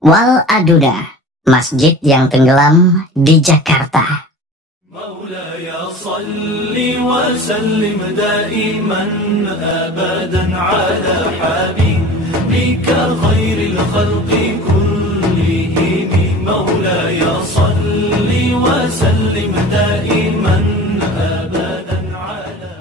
Wal Aduna, masjid yang tenggelam di Jakarta. Maulaya salli wa sallim daiman abadan ala habibika khairil khalqi kullihim. Maulaya salli wa sallim daiman abadan ala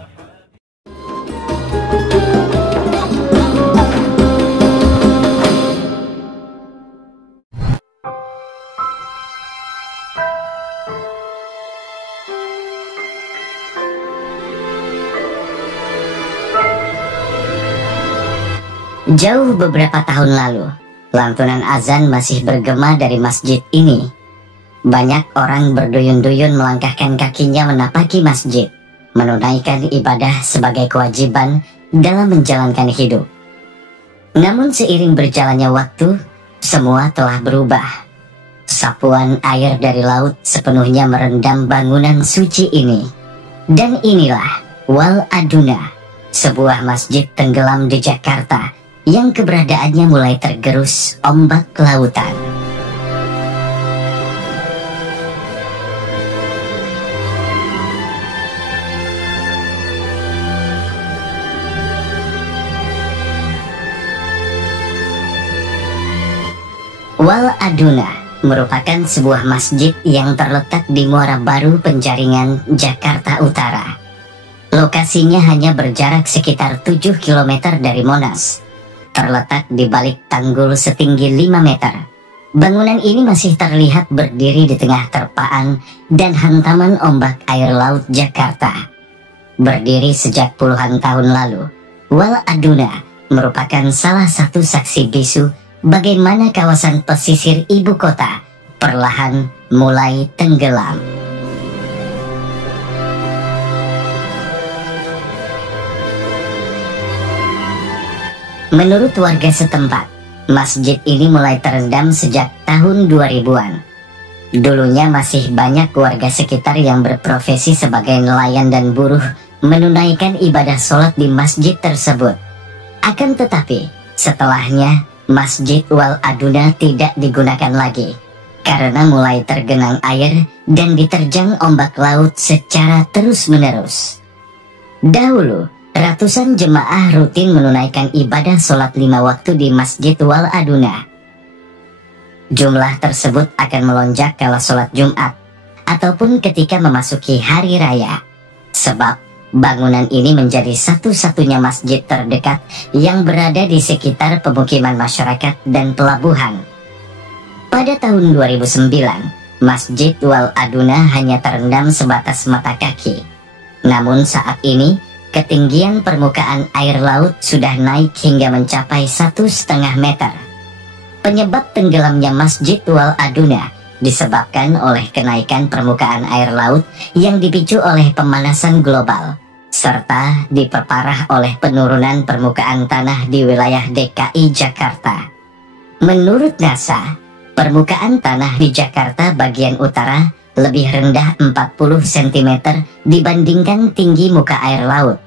Jauh beberapa tahun lalu, lantunan azan masih bergema dari masjid ini. Banyak orang berduyun-duyun melangkahkan kakinya menapaki masjid, menunaikan ibadah sebagai kewajiban dalam menjalankan hidup. Namun seiring berjalannya waktu, semua telah berubah. Sapuan air dari laut sepenuhnya merendam bangunan suci ini. Dan inilah Wal Aduna, sebuah masjid tenggelam di Jakarta yang keberadaannya mulai tergerus ombak lautan. Wal Aduna merupakan sebuah masjid yang terletak di Muara Baru, Penjaringan, Jakarta Utara. Lokasinya hanya berjarak sekitar 7 km dari Monas. Terletak di balik tanggul setinggi 5 meter. Bangunan ini masih terlihat berdiri di tengah terpaan dan hantaman ombak air laut Jakarta. Berdiri sejak puluhan tahun lalu, Wal Aduna merupakan salah satu saksi bisu bagaimana kawasan pesisir ibu kota perlahan mulai tenggelam. Menurut warga setempat, masjid ini mulai terendam sejak tahun 2000-an. Dulunya masih banyak warga sekitar yang berprofesi sebagai nelayan dan buruh menunaikan ibadah sholat di masjid tersebut. Akan tetapi, setelahnya, Masjid Wal Aduna tidak digunakan lagi, karena mulai tergenang air dan diterjang ombak laut secara terus-menerus. Dahulu, ratusan jemaah rutin menunaikan ibadah sholat 5 waktu di Masjid Wal Aduna. Jumlah tersebut akan melonjak kala sholat Jumat ataupun ketika memasuki hari raya, sebab bangunan ini menjadi satu-satunya masjid terdekat yang berada di sekitar pemukiman masyarakat dan pelabuhan. Pada tahun 2009, Masjid Wal Aduna hanya terendam sebatas mata kaki. Namun saat ini, ketinggian permukaan air laut sudah naik hingga mencapai 1,5 meter. Penyebab tenggelamnya Masjid Wal Aduna disebabkan oleh kenaikan permukaan air laut yang dipicu oleh pemanasan global, serta diperparah oleh penurunan permukaan tanah di wilayah DKI Jakarta. Menurut NASA, permukaan tanah di Jakarta bagian utara lebih rendah 40 cm dibandingkan tinggi muka air laut.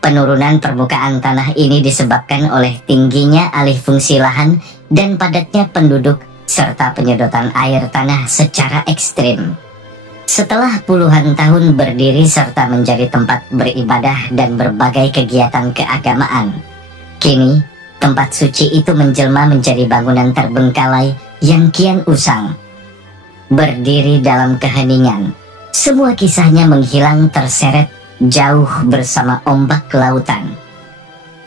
Penurunan permukaan tanah ini disebabkan oleh tingginya alih fungsi lahan dan padatnya penduduk serta penyedotan air tanah secara ekstrim. Setelah puluhan tahun berdiri serta menjadi tempat beribadah dan berbagai kegiatan keagamaan, kini tempat suci itu menjelma menjadi bangunan terbengkalai yang kian usang. Berdiri dalam keheningan, semua kisahnya menghilang terseret jauh bersama ombak lautan.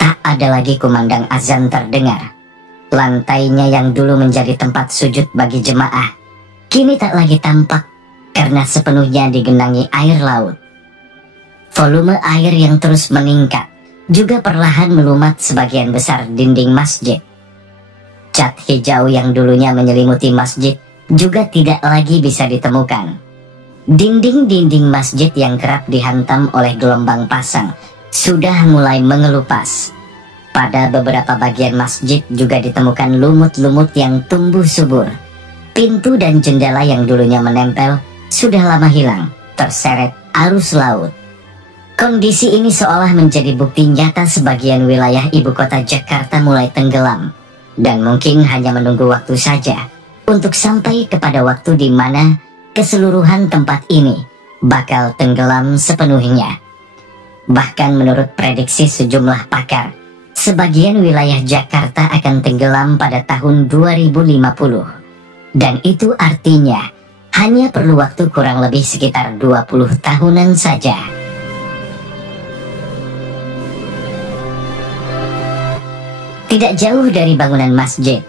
Tak ada lagi kumandang azan terdengar. Lantainya yang dulu menjadi tempat sujud bagi jemaah, kini tak lagi tampak karena sepenuhnya digenangi air laut. Volume air yang terus meningkat juga perlahan melumat sebagian besar dinding masjid. Cat hijau yang dulunya menyelimuti masjid juga tidak lagi bisa ditemukan. Dinding-dinding masjid yang kerap dihantam oleh gelombang pasang sudah mulai mengelupas. Pada beberapa bagian masjid juga ditemukan lumut-lumut yang tumbuh subur. Pintu dan jendela yang dulunya menempel sudah lama hilang, terseret arus laut. Kondisi ini seolah menjadi bukti nyata sebagian wilayah ibu kota Jakarta mulai tenggelam. dan mungkin hanya menunggu waktu saja untuk sampai kepada waktu di mana keseluruhan tempat ini bakal tenggelam sepenuhnya. Bahkan menurut prediksi sejumlah pakar, sebagian wilayah Jakarta akan tenggelam pada tahun 2050. Dan itu artinya hanya perlu waktu kurang lebih sekitar 20 tahunan saja. Tidak jauh dari bangunan masjid,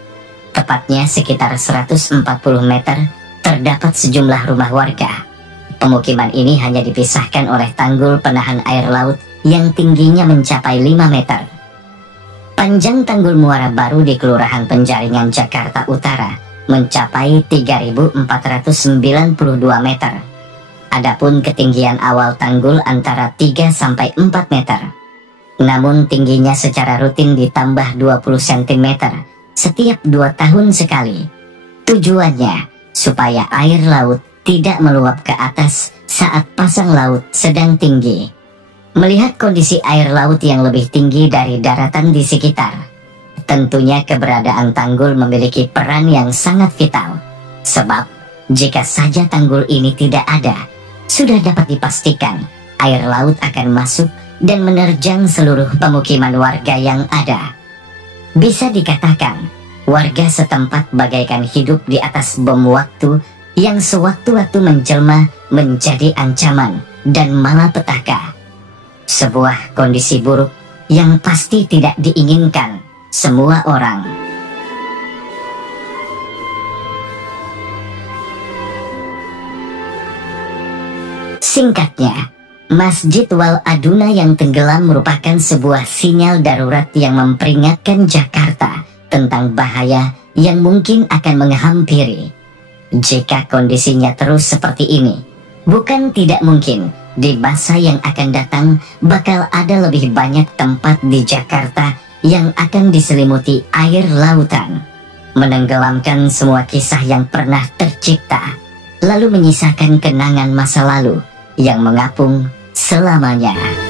tepatnya sekitar 140 meter, terdapat sejumlah rumah warga. Pemukiman ini hanya dipisahkan oleh tanggul penahan air laut yang tingginya mencapai 5 meter. Panjang tanggul Muara Baru di Kelurahan Penjaringan, Jakarta Utara mencapai 3.492 meter. Adapun ketinggian awal tanggul antara 3-4 meter. Namun tingginya secara rutin ditambah 20 cm setiap 2 tahun sekali. Tujuannya supaya air laut tidak meluap ke atas saat pasang laut sedang tinggi. Melihat kondisi air laut yang lebih tinggi dari daratan di sekitar, tentunya keberadaan tanggul memiliki peran yang sangat vital. Sebab, jika saja tanggul ini tidak ada, sudah dapat dipastikan air laut akan masuk dan menerjang seluruh pemukiman warga yang ada. Bisa dikatakan, warga setempat bagaikan hidup di atas bom waktu yang sewaktu-waktu menjelma menjadi ancaman dan malapetaka. Sebuah kondisi buruk yang pasti tidak diinginkan semua orang. Singkatnya, Masjid Wal Aduna yang tenggelam merupakan sebuah sinyal darurat yang memperingatkan Jakarta tentang bahaya yang mungkin akan menghampiri. Jika kondisinya terus seperti ini, bukan tidak mungkin di masa yang akan datang bakal ada lebih banyak tempat di Jakarta yang akan diselimuti air lautan, menenggelamkan semua kisah yang pernah tercipta, lalu menyisakan kenangan masa lalu yang mengapung selamanya.